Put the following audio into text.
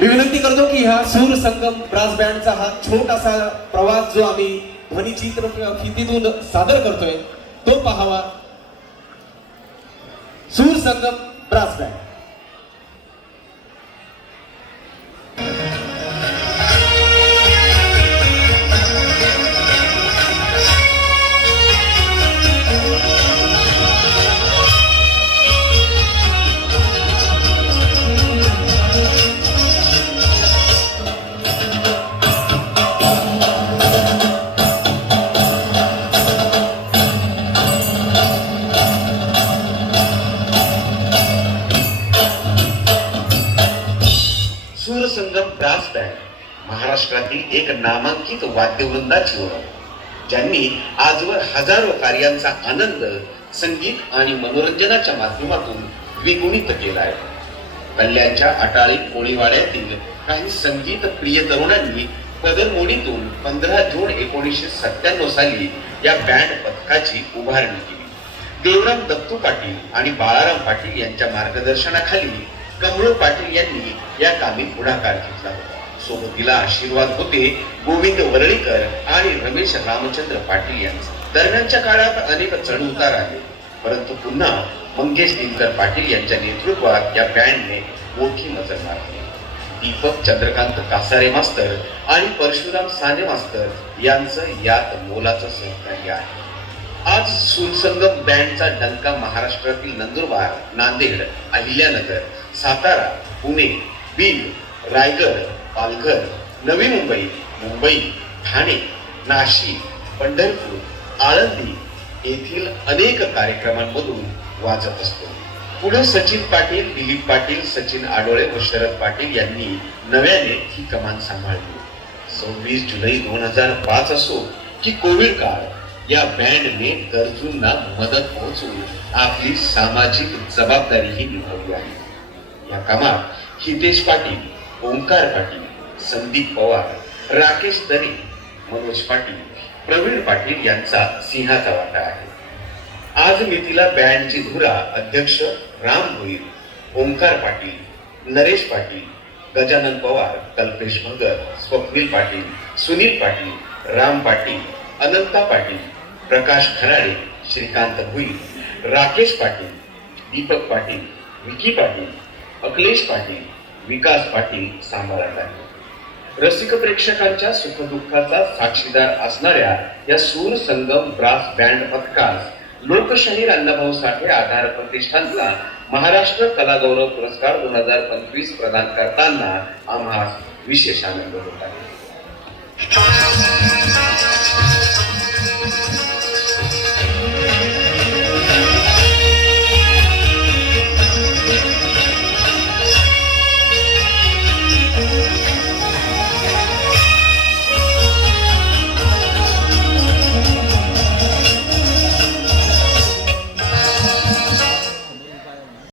मी विनंती करतो की हा सूर संगम ब्रास बँडचा हा छोटासा प्रवास जो आम्ही ध्वनिचित्र फितीतून सादर करतोय तो पाहावा. Sur Sangam brass band. Sursangam band महाराष्ट्रातील एक नामांकित वाद्यवृंदाची ओळख ज्यांनी आजवर हजारो कार्यांचा आनंद संगीत आणि मनोरंजनाच्या माध्यमातून द्विगुणित केला आहे कल्याणच्या अटाळी कोळीवाड्यातील काही संगीत प्रिय तरुणांनी पदरमोडीतून पंधरा जून एकोणीसशे सत्त्याण्णव साली या बँड पथकाची उभारणी केली. देवराम दत्तू पाटील आणि बाळाराम पाटील यांच्या मार्गदर्शनाखाली कमळ पाटील यांनी या कामी पुढाकार घेतला होता. सोबतीला आशीर्वाद होते गोविंद वरळीकर आणि रमेश रामचंद्र पाटील यांचे. दरम्यानच्या काळात अनेक चढ उतार आले. परंतु पुन्हा मंगेश दिनकर पाटील यांच्या नेतृत्वात या बँडने मोठी नजर मारली. दीपक चंद्रकांत कासारे मास्तर आणि परशुराम साने मास्तर यांचं यात मोलाचं सहकार्य आहे. आज सुरसंगम बँडचा डंका महाराष्ट्रातील नंदुरबार नांदेड अहिल्यानगर सातारा पुणे बीड रायगड पालघर नवी मुंबई मुंबई ठाणे नाशिक पंढरपूर आळंदी येथील अनेक कार्यक्रमांमधून वाजत असतो. पुढे सचिन पाटील दिलीप पाटील सचिन आडोळे व शरद पाटील यांनी नव्याने ही कमान सांभाळली. सव्वीस जुलै दोन हजार पाच असो की कोविड काळ या बँडने गरजूंना मदत पोहोचून आपली सामाजिक जबाबदारीही निभावली आहे. या कामात हितेश पाटील ओंकार पाटील संदीप पवार राकेश तरी मनोज पाटील प्रवीण पाटील यांचा सिंहाचा वाटा आहे. आज मितीला बँडची धुरा अध्यक्ष राम भोईर ओंकार पाटील नरेश पाटील गजानन पवार कल्पेश भगत स्वप्नील पाटील सुनील पाटील राम पाटील अनंता पाटील प्रकाश खराडे श्रीकांत भुईर राकेश पाटील दीपक पाटील विकी पाटील अखिलेश पाटील विकास पाटील सांभाळत आहे रसिक प्रेक्षकांच्या सुखदुःखाचा साक्षीदार असणाऱ्या या सूर संगम ब्रास बँड पथकास लोकशाहीर अण्णाभाऊ साठे आधार प्रतिष्ठानचा महाराष्ट्र कला गौरव पुरस्कार दोन हजार पंचवीस प्रदान करताना आम्हा विशेष आनंद होत आहे.